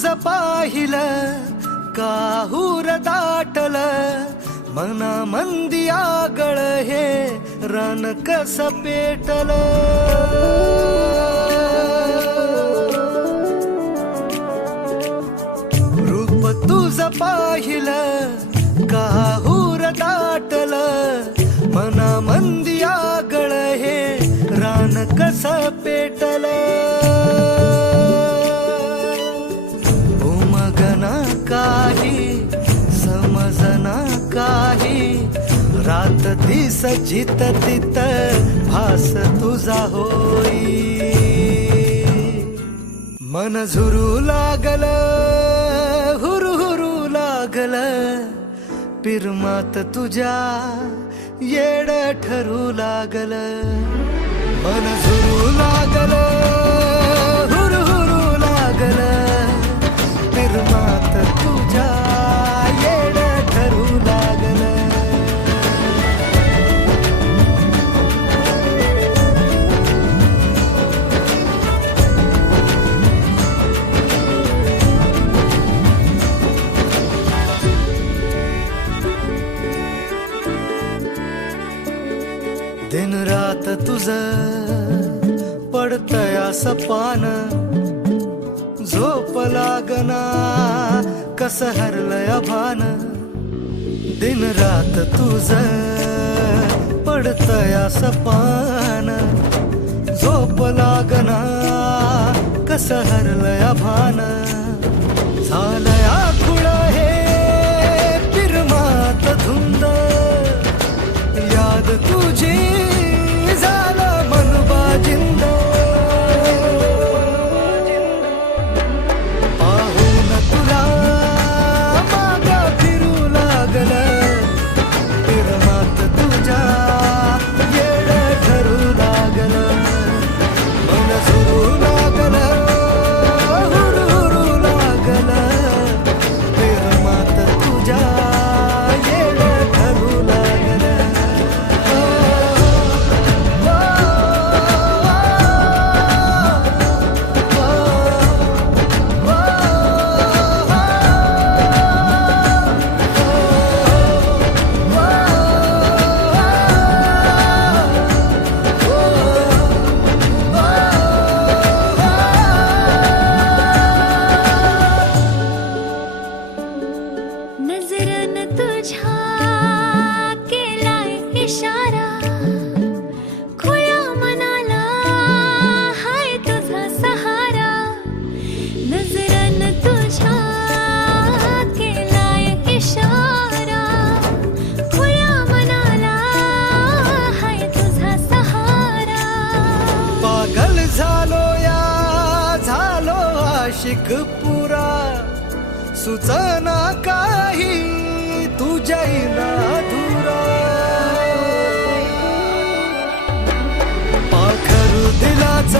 तुझं पाहिलं काहूर दाटल मना मंदी आगळ हे रान कस पेटल रूप तुझं पाहिलं काहूर दाटल मना मंदी आगळ हे रान कस पेटल उमगना काही समजना काही रात दिस जित तित भास तुझा होई मन झुरू लागल हुरू हुरू लागल पिरमात तुझ्या येड ठरू लागल मन झुरू लागल हुरू हुरू लागल पिरमात तुझ्या येड ठरू लागल दिन रात तुझं पडतया सपान झोप लागना कस हरलय भान दिन रात तुझं पडतया सपान झोप लागना कस हरलय भान झालया खुळ हे पिरमात धुंद याद तुझी झालं मन बाजिंद पाहून तुला माग फिरू लागल पिरमात तुझ्या येड ठरू लागल मन झुरू लागल हुरू हुरू लागल पिरमात तुझ्या येड ठरू लागल नजरन तुझ्या केलाय इशारा खुळ्या मनाला हाय तुझा सहारा नजरन तुझ्या केलाय इशारा खुळ्या मनाला हाय तुझा सहारा पागल झालो आशिक पुरा सुचना काही तुझ्या धुरा पाखरू दिलाच